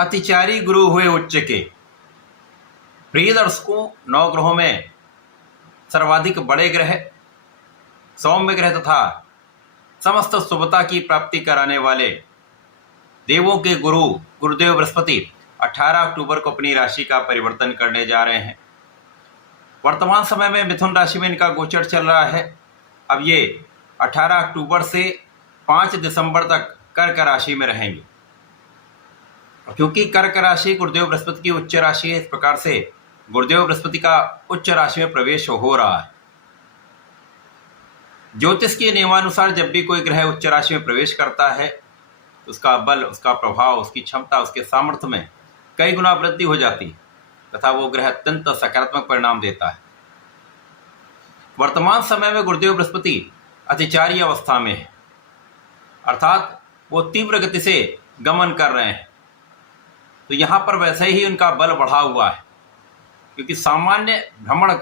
अतिचारी गुरु हुए उच्च के। प्रिय दर्शकों, नवग्रहों में सर्वाधिक बड़े ग्रह, सौम्य ग्रह तथा समस्त शुभता की प्राप्ति कराने वाले देवों के गुरु गुरुदेव बृहस्पति 18 अक्टूबर को अपनी राशि का परिवर्तन करने जा रहे हैं। वर्तमान समय में मिथुन राशि में इनका गोचर चल रहा है। अब ये 18 अक्टूबर से 5 दिसंबर तक कर्क राशि में रहेंगे। क्योंकि कर्क राशि गुरुदेव बृहस्पति की उच्च राशि है, इस प्रकार से गुरुदेव बृहस्पति का उच्च राशि में प्रवेश हो रहा है। ज्योतिष के नियमानुसार जब भी कोई ग्रह उच्च राशि में प्रवेश करता है तो उसका बल, उसका प्रभाव, उसकी क्षमता, उसके सामर्थ्य में कई गुना वृद्धि हो जाती है तथा वो ग्रह अत्यंत सकारात्मक परिणाम देता है। वर्तमान समय में गुरुदेव बृहस्पति अतिचारी अवस्था में है, अर्थात वो तीव्र गति से गमन कर रहे हैं। तो यहाँ पर वैसे ही उनका बल बढ़ा हुआ है, क्योंकि सामान्य भ्रमण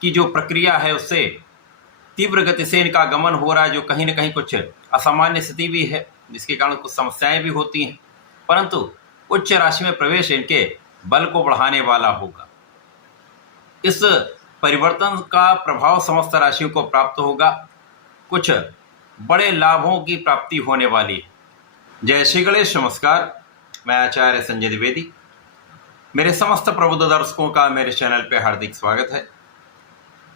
की जो प्रक्रिया है उससे तीव्र गति से इनका गमन हो रहा है, जो कहीं न कहीं कुछ असामान्य स्थिति भी है, जिसके कारण कुछ समस्याएं भी होती हैं। परंतु उच्च राशि में प्रवेश इनके बल को बढ़ाने वाला होगा। इस परिवर्तन का प्रभाव समस्त राशियों को प्राप्त होगा। कुछ बड़े लाभों की प्राप्ति होने वाली है। जय श्री गणेश। नमस्कार, मैं आचार्य संजय द्विवेदी। मेरे समस्त प्रबुद्ध दर्शकों का मेरे चैनल पर हार्दिक स्वागत है।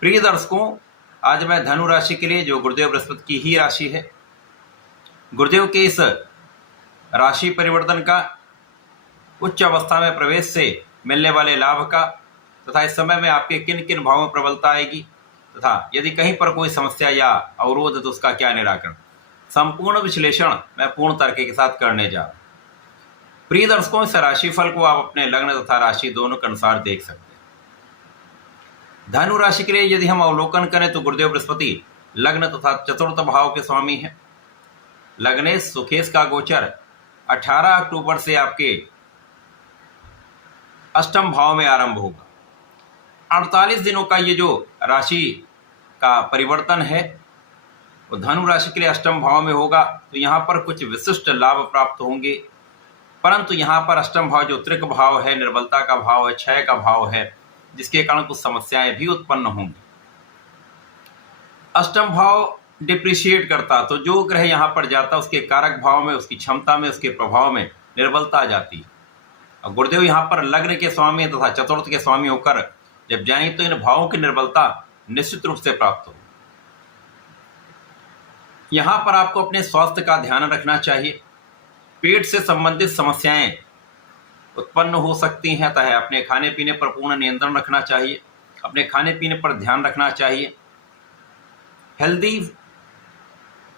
प्रिय दर्शकों, आज मैं धनु राशि के लिए, जो गुरुदेव बृहस्पति की ही राशि है, गुरुदेव के इस राशि परिवर्तन का, उच्च अवस्था में प्रवेश से मिलने वाले लाभ का, तथा इस समय में आपके किन किन भावों में प्रबलता आएगी, तथा यदि कहीं पर कोई समस्या या अवरोध है तो उसका क्या निराकरण, संपूर्ण विश्लेषण मैं पूर्ण तरीके के साथ करने जा रहा हूं। प्रिय दर्शकों, इस राशिफल को आप अपने लग्न तथा राशि दोनों के अनुसार देख सकते हैं। धनु राशि के लिए यदि हम अवलोकन करें तो गुरुदेव बृहस्पति लग्न तथा चतुर्थ भाव के स्वामी हैं। लग्नेश सुखेश का गोचर 18 अक्टूबर से आपके अष्टम भाव में आरंभ होगा। 48 दिनों का ये जो राशि का परिवर्तन है वो धनु राशि के लिए अष्टम भाव में होगा। तो यहाँ पर कुछ विशिष्ट लाभ प्राप्त होंगे, परंतु यहाँ पर अष्टम भाव जो त्रिक भाव है, निर्बलता का भाव है, क्षय का भाव है, जिसके कारण कुछ समस्याएं भी उत्पन्न होंगी। अष्टम भाव डिप्रिशिएट करता, तो जो ग्रह यहाँ पर जाता उसके कारक भाव में, उसकी क्षमता में, उसके प्रभाव में निर्बलता आ जाती है। और गुरुदेव यहाँ पर लग्न के स्वामी तथा चतुर्थ के स्वामी होकर जब जाएंगे तो इन भावों की निर्बलता निश्चित रूप से प्राप्त हो। यहाँ पर आपको अपने स्वास्थ्य का ध्यान रखना चाहिए। पेट से संबंधित समस्याएं उत्पन्न हो सकती हैं, अतः अपने खाने पीने पर पूर्ण नियंत्रण रखना चाहिए। अपने खाने पीने पर ध्यान रखना चाहिए। हेल्दी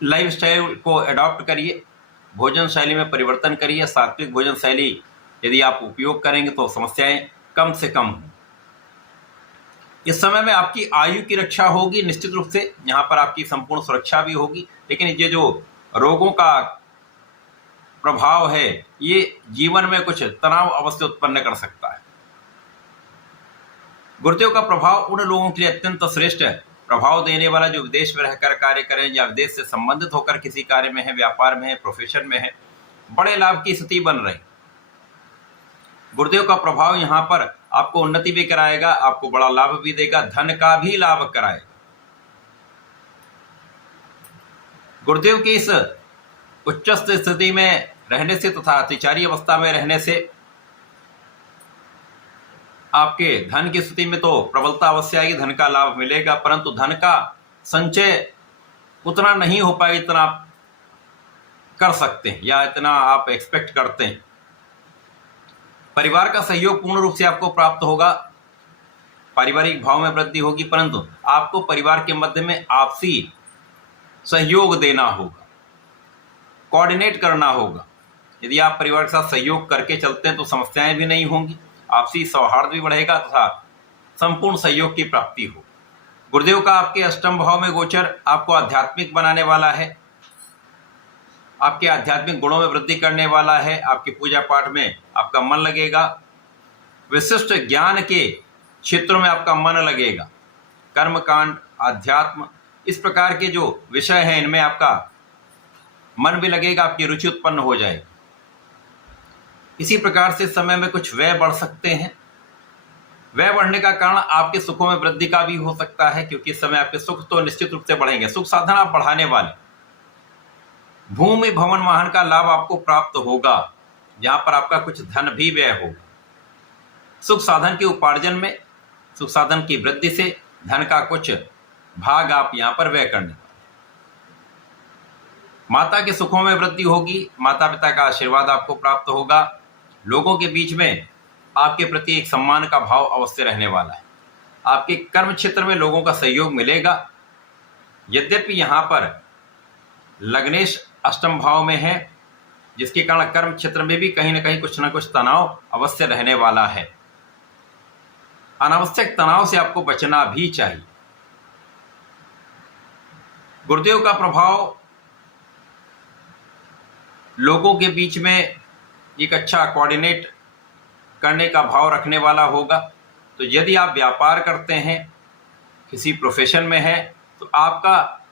लाइफस्टाइल को अडॉप्ट करिए, भोजन शैली में परिवर्तन करिए। सात्विक भोजन शैली यदि आप उपयोग करेंगे तो समस्याएं कम से कम हों। इस समय में आपकी आयु की रक्षा होगी, निश्चित रूप से यहाँ पर आपकी संपूर्ण सुरक्षा भी होगी। लेकिन ये जो रोगों का प्रभाव है ये जीवन में कुछ तनाव अवश्य उत्पन्न कर सकता है। गुरुदेव का प्रभाव उन लोगों के लिए अत्यंत श्रेष्ठ है, प्रभाव देने वाला जो विदेश में रहकर कार्य करें या विदेश से संबंधित होकर किसी कार्य में है, व्यापार में है, प्रोफेशन में है, बड़े लाभ की स्थिति बन रही। गुरुदेव का प्रभाव यहाँ पर आपको उन्नति भी कराएगा, आपको बड़ा लाभ भी देगा, धन का भी लाभ कराएगा। गुरुदेव की इस उच्च स्थिति में रहने से तथा अतिचारी अवस्था में रहने से आपके धन की स्थिति में तो प्रबलता अवश्य आएगी, धन का लाभ मिलेगा, परंतु धन का संचय उतना नहीं हो पाएगा जितना आप कर सकते हैं या इतना आप एक्सपेक्ट करते हैं। परिवार का सहयोग पूर्ण रूप से आपको प्राप्त होगा, पारिवारिक भाव में वृद्धि होगी, परंतु आपको परिवार के मध्य में आपसी सहयोग देना होगा, कोऑर्डिनेट करना होगा। यदि आप परिवार के साथ सहयोग करके चलते हैं तो समस्याएं भी नहीं होंगी, आपसी सौहार्द भी बढ़ेगा तथा संपूर्ण सहयोग की प्राप्ति हो। गुरुदेव का आपके अष्टम भाव में गोचर आपको आध्यात्मिक बनाने वाला है, आपके आध्यात्मिक गुणों में वृद्धि करने वाला है। आपकी पूजा पाठ में आपका मन लगेगा, विशिष्ट ज्ञान के क्षेत्रों में आपका मन लगेगा, कर्मकांड, अध्यात्म, इस प्रकार के जो विषय हैं इनमें आपका मन भी लगेगा, आपकी रुचि उत्पन्न हो जाएगी। इसी प्रकार से समय में कुछ व्यय बढ़ सकते हैं। व्यय बढ़ने का कारण आपके सुखों में वृद्धि का भी हो सकता है, क्योंकि इस समय आपके सुख तो निश्चित रूप से बढ़ेंगे। सुख साधन आप बढ़ाने वाले, भूमि भवन वाहन का लाभ आपको प्राप्त होगा, जहां पर आपका कुछ धन भी व्यय होगा। सुख साधन के उपार्जन में, सुख साधन की वृद्धि से धन का कुछ भाग आप यहां पर व्यय करने वाले। माता के सुखों में वृद्धि होगी, माता पिता का आशीर्वाद आपको प्राप्त होगा। लोगों के बीच में आपके प्रति एक सम्मान का भाव अवश्य रहने वाला है। आपके कर्म क्षेत्र में लोगों का सहयोग मिलेगा। यद्यपि यहां पर लग्नेश अष्टम भाव में है, जिसके कारण कर्म क्षेत्र में भी कहीं ना कहीं कुछ ना कुछ तनाव अवश्य रहने वाला है। अनावश्यक तनाव से आपको बचना भी चाहिए। गुरुदेव का प्रभाव लोगों के बीच में एक अच्छा कोऑर्डिनेट करने का भाव रखने वाला होगा। तो यदि आप व्यापार करते हैं, किसी प्रोफेशन में है, तो आपका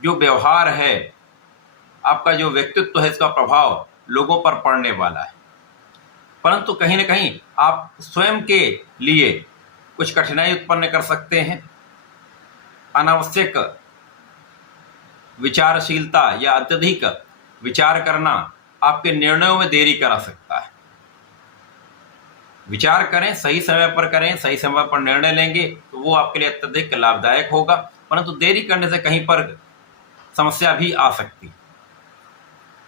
जो व्यवहार है, आपका जो व्यक्तित्व है, इसका प्रभाव लोगों पर पड़ने वाला है। परंतु कहीं ना कहीं आप स्वयं के लिए कुछ कठिनाई उत्पन्न कर सकते हैं। अनावश्यक विचारशीलता या अत्यधिक विचार करना आपके निर्णयों में देरी करा सकता है। विचार करें, सही समय पर करें, सही समय पर निर्णय लेंगे तो वो आपके लिए अत्यधिक लाभदायक होगा। परंतु देरी करने से कहीं पर समस्या भी आ सकती है।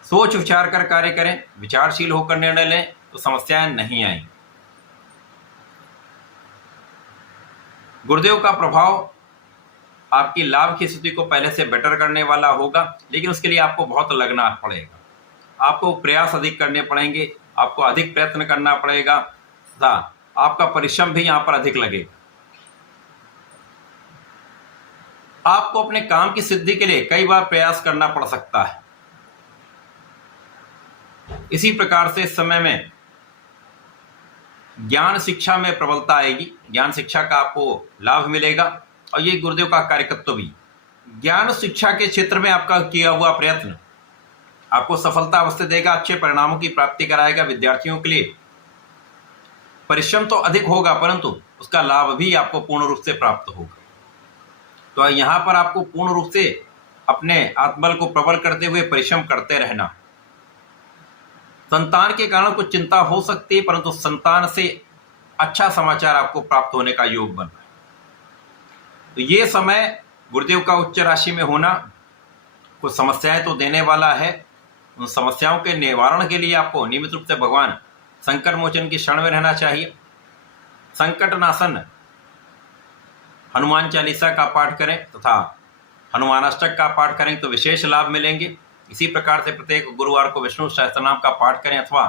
सोच विचार कर कार्य करें, विचारशील होकर निर्णय लें तो समस्याएं नहीं आएंगी। गुरुदेव का प्रभाव आपकी लाभ की स्थिति को पहले से बेटर करने वाला होगा, लेकिन उसके लिए आपको बहुत लगना पड़ेगा। आपको प्रयास अधिक करने पड़ेंगे, आपको अधिक प्रयत्न करना पड़ेगा तथा आपका परिश्रम भी यहां पर अधिक लगेगा। आपको अपने काम की सिद्धि के लिए कई बार प्रयास करना पड़ सकता है। इसी प्रकार से इस समय में ज्ञान शिक्षा में प्रबलता आएगी, ज्ञान शिक्षा का आपको लाभ मिलेगा और ये गुरुदेव का कार्यकत्व भी। ज्ञान शिक्षा के क्षेत्र में आपका किया हुआ प्रयत्न आपको सफलता अवश्य देगा, अच्छे परिणामों की प्राप्ति कराएगा। विद्यार्थियों के लिए परिश्रम तो अधिक होगा, परंतु उसका लाभ भी आपको पूर्ण रूप से प्राप्त होगा। तो यहाँ पर आपको पूर्ण रूप से अपने आत्मबल को प्रबल करते हुए परिश्रम करते रहना। संतान के कारण कुछ चिंता हो सकती है, परंतु संतान से अच्छा समाचार आपको प्राप्त होने का योग बन रहा है। तो ये समय गुरुदेव का उच्च राशि में होना कुछ समस्याएं तो देने वाला है। उन समस्याओं के निवारण के लिए आपको नियमित रूप से भगवान संकट मोचन की शरण में रहना चाहिए। संकट नाशन हनुमान चालीसा का पाठ करें तथा हनुमानाष्टक का पाठ करें तो विशेष लाभ मिलेंगे। इसी प्रकार से प्रत्येक गुरुवार को विष्णु सहस्त्रनाम का पाठ करें अथवा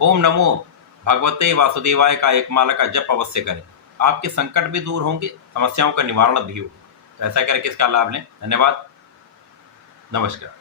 ओम नमो भगवते वासुदेवाय का एक माला का जप अवश्य करें। आपके संकट भी दूर होंगे, समस्याओं का निवारण भी होगा। तो ऐसा करके इसका लाभ लें। धन्यवाद, नमस्कार।